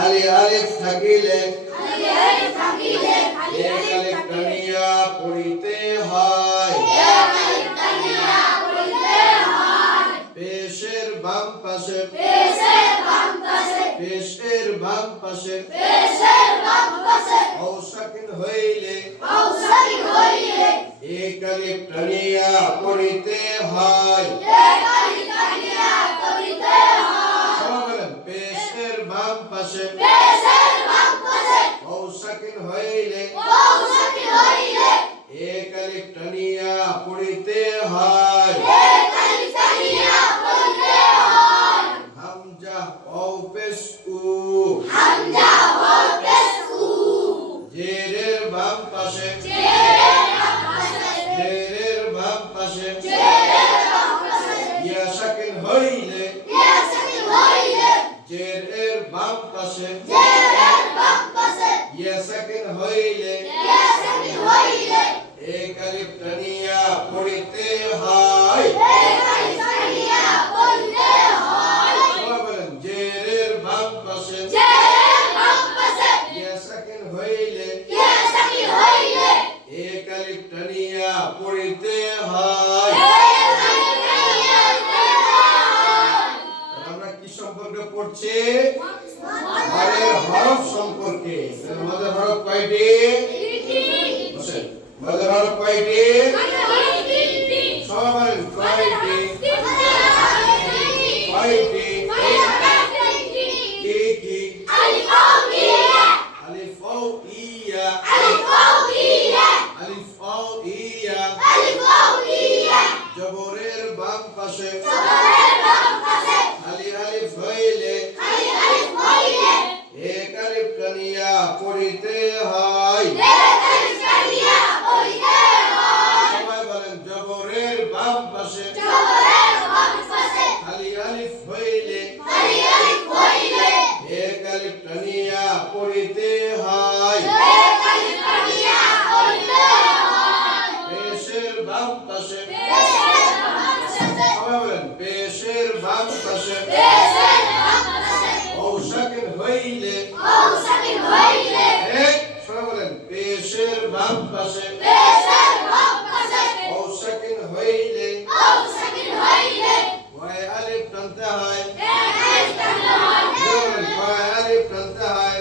খালি আলিফ থাকিলে এক আলিফ টানিয়া পড়িতে হয় পেশের বাম পাশে পেশের বাম পাশে অসাকিন হইলে এক আলিফ টানিয়া পড়িতে হয় পেশের বাম পাশে অসাকিন হইলে এক আলিফ টানিয়া পড়িতে হয় হামজা ওয়াও পেশ উ জেরের বাম পাশে জেরের বাম পাশে ইয়া সাকিন হইলে জেরের বাম পাশে ইয়া সাকিন হইলে এক আলিফ টানিয়া পড়িতে হয় বলেন জেরের বাম পাশে ইয়া সাকিন হইলে এক আলিফ টানিয়া পড়িতে হয় আমরা কি সম্পর্কে পড়ছি মাদের হরফ সম্পর্কে মাদের হরফ কয়টি বলেন মাদের হরফ কয়টি সবাই বলেন কয়টি কয়টি কি কি আলিফ ওয়াও ইয়া আলিফ ওয়াও ইয়া জবরের বাম পাশে খালি আলিফ হইলে এক আলিফ টানিয়া পড়িতে হয় সবাই বলেন জবরের বাম পাশে খালি আলিফ হইলে এক আলিফ টানিয়া পড়িতে হয় পেশের বাম পাশে সবাই বলেন পেশের বাম পাশে অসাকিন হইলে এক সবাই বলেন পেশের বাম পাশে অসাকিন হইলে কয় আলিফ টানতে হয় বলেন কয় আলিফ টানতে হয়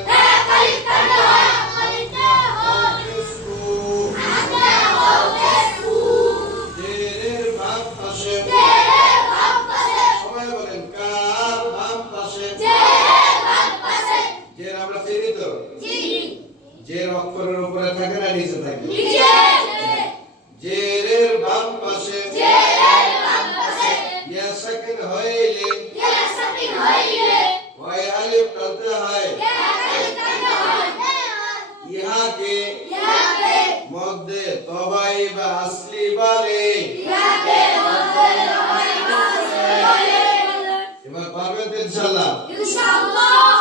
জেরের বাম পাশে সবাই বলেন কার বাম পাশে জের আমরা চিনি তো জের অক্ষরের উপরে থাকে না নিচে থাকে জেরের বাম পাশে ইয়া সাকিন হইলে কয় আলিফ টানতে হয় ইহাকে মধ্যে তবাই বা আসলি বলে এবার পারবেন তো ইনশাআল্লাহ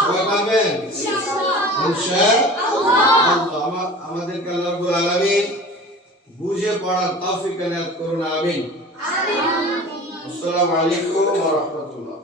সবাই পারবেন ইনশাআল্লাহ আমাদেরকে আল্লাহ রাব্বুল আলামিন বুঝে পড়ার তৌফিক এনায়েত করুন আমিন আসসালামু আলাইকুম ওয়া রাহমাতুল্লাহ